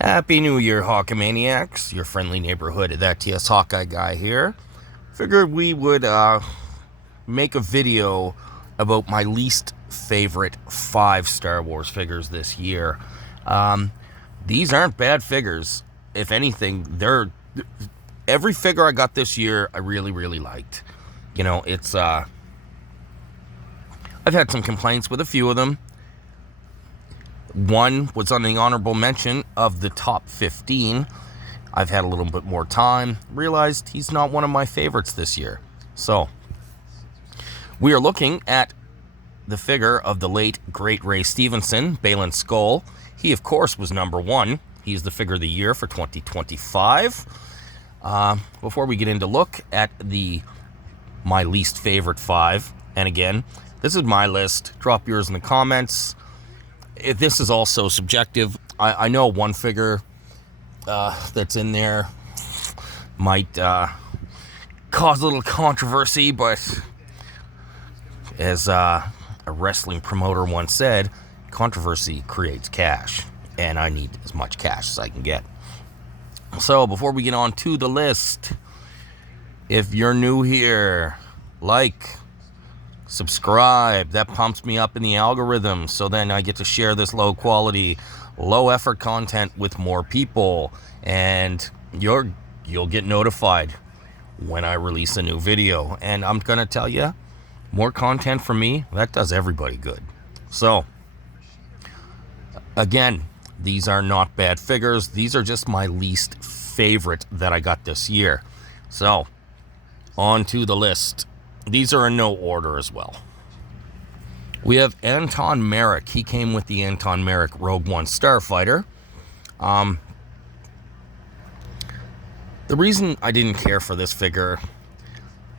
Happy New Year, Hawkamaniacs. Your friendly neighborhood, that TS Hawkeye guy here. Figured we would make a video about my least favorite 5 Star Wars figures this year. These aren't bad figures. If anything, every figure I got this year I really liked. You know, I've had some complaints with a few of them. One was on the honorable mention of the top 15. I've had a little bit more time, realized he's not one of my favorites this year. So, we are looking at the figure of the late, great Ray Stevenson, Balin Skull. He, of course, was number 1. He's the figure of the year for 2025. Before we get into look at my least favorite 5, and again, this is my list. Drop yours in the comments. This is also subjective. I know one figure that's in there might cause a little controversy, but as a wrestling promoter once said, controversy creates cash, and I need as much cash as I can get. So before we get on to the list, if you're new here, subscribe. That pumps me up in the algorithm, so then I get to share this low quality, low effort content with more people, and you'll get notified when I release a new video. And I'm gonna tell you, more content from me, that does everybody good. So again, these are not bad figures. These are just my least favorite that I got this year. So on to the list. These are in no order as well. We have Anton Merrick. He came with the Anton Merrick Rogue One Starfighter. The reason I didn't care for this figure,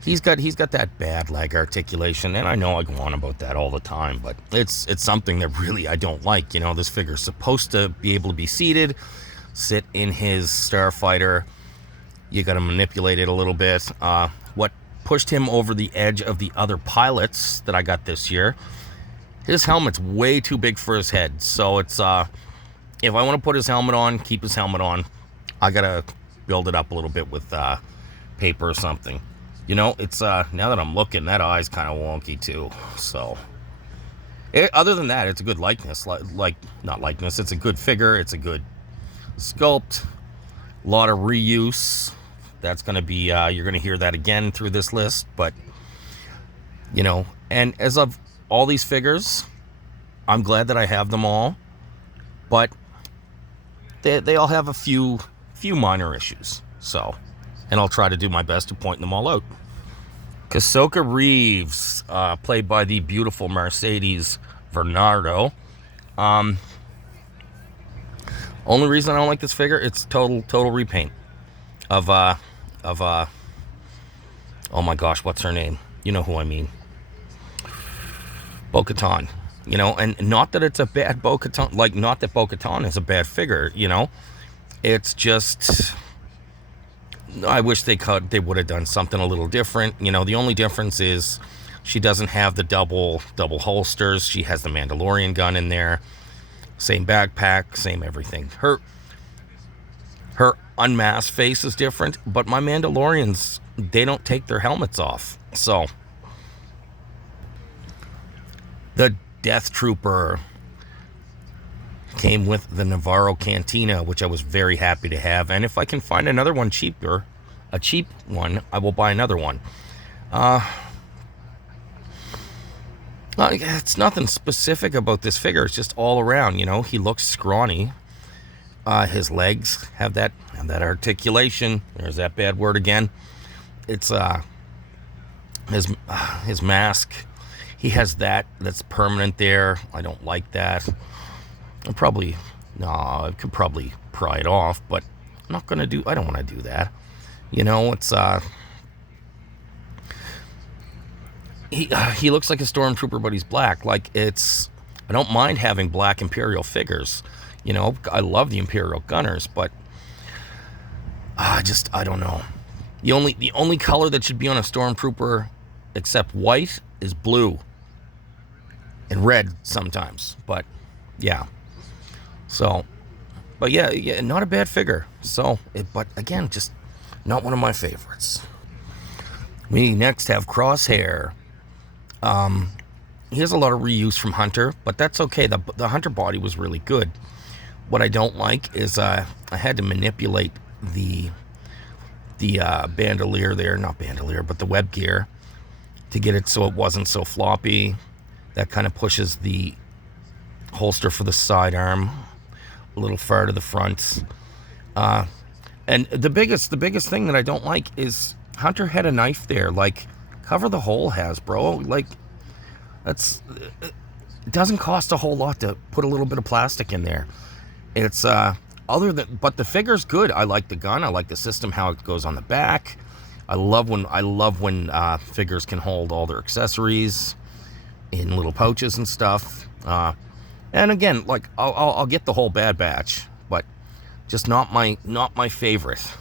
he's got that bad leg articulation, and I know I go on about that all the time, but it's something that really I don't like. You know, this figure's supposed to be able to be seated, sit in his Starfighter. You got to manipulate it a little bit. What pushed him over the edge of the other pilots that I got this year, his helmet's way too big for his head. So it's if I want to put his helmet on, keep his helmet on, I gotta build it up a little bit with paper or something. You know, it's now that I'm looking, that eye's kind of wonky too. So other than that, it's a good likeness. Not likeness, it's a good figure, it's a good sculpt, a lot of reuse. That's going to be, you're going to hear that again through this list, but, you know, and as of all these figures, I'm glad that I have them all, but they all have a few minor issues, so, and I'll try to do my best to point them all out. Ahsoka Reeves, played by the beautiful Mercedes Bernardo. Only reason I don't like this figure, it's total repaint of oh my gosh, what's her name? You know who I mean. Bo-Katan. You know, and not that it's a bad Bo-Katan, not that Bo-Katan is a bad figure, you know. It's just, I wish they would have done something a little different. You know, the only difference is she doesn't have the double holsters. She has the Mandalorian gun in there. Same backpack, same everything. Her unmasked face is different, but my Mandalorians, they don't take their helmets off. So the Death Trooper came with the Navarro Cantina, which I was very happy to have, and if I can find another one cheaper, a cheap one, I will buy another one. It's nothing specific about this figure, it's just all around. You know, he looks scrawny. His legs have that articulation. There's that bad word again. It's his mask. He has that's permanent there. I don't like that. I could probably pry it off, but I'm not gonna I don't want to do that. You know, it's he looks like a stormtrooper, but he's black. I don't mind having black Imperial figures. You know, I love the Imperial Gunners, but I don't know. The only color that should be on a Stormtrooper, except white, is blue. And red sometimes, but yeah. So But yeah, not a bad figure. So, but again, just not one of my favorites. We next have Crosshair. He has a lot of reuse from Hunter, but that's okay. The Hunter body was really good. What I don't like is I had to manipulate the bandolier there, not bandolier, but the web gear to get it so it wasn't so floppy. That kind of pushes the holster for the sidearm a little far to the front. And the biggest thing that I don't like is Hunter had a knife there. Like, cover the hole, Hasbro. Like, it doesn't cost a whole lot to put a little bit of plastic in there. It's but the figure's good. I like the gun. I like the system, how it goes on the back. I love when figures can hold all their accessories in little pouches and stuff. And again, like I'll get the whole Bad Batch, but just not my favorite.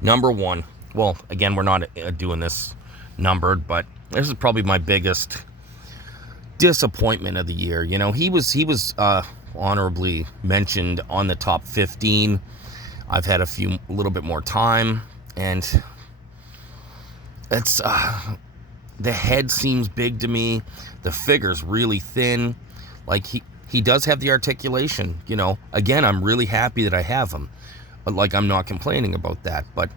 Number one. Well, again, we're not doing this numbered, but this is probably my biggest disappointment of the year. You know, he was honorably mentioned on the top 15. I've had a little bit more time, and it's the head seems big to me. The figure's really thin. Like he does have the articulation. You know, again, I'm really happy that I have him, but like I'm not complaining about that. But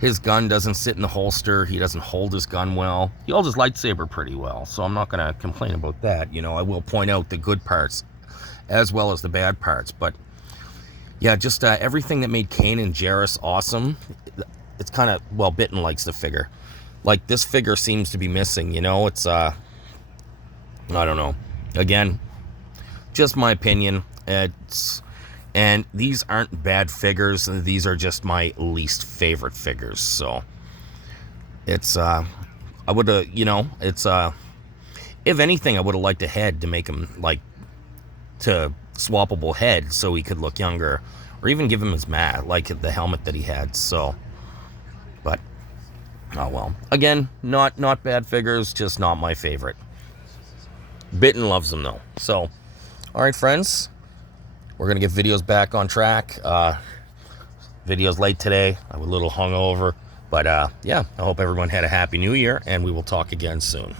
his gun doesn't sit in the holster. He doesn't hold his gun well. He holds his lightsaber pretty well, so I'm not going to complain about that. You know, I will point out the good parts as well as the bad parts. But yeah, just everything that made Kane and Jarrus awesome, it's kind of, well, Bitten likes the figure. Like, this figure seems to be missing, you know? It's, I don't know. Again, just my opinion. And these aren't bad figures. These are just my least favorite figures. So it's, I would have, you know, it's, if anything, I would have liked a head to make him like to swappable head so he could look younger, or even give him his mat, like the helmet that he had. So, but, oh well. Again, not bad figures, just not my favorite. Bitten loves them though. So, all right, friends. We're going to get videos back on track. Videos late today. I was a little hungover. But, yeah, I hope everyone had a happy new year, and we will talk again soon.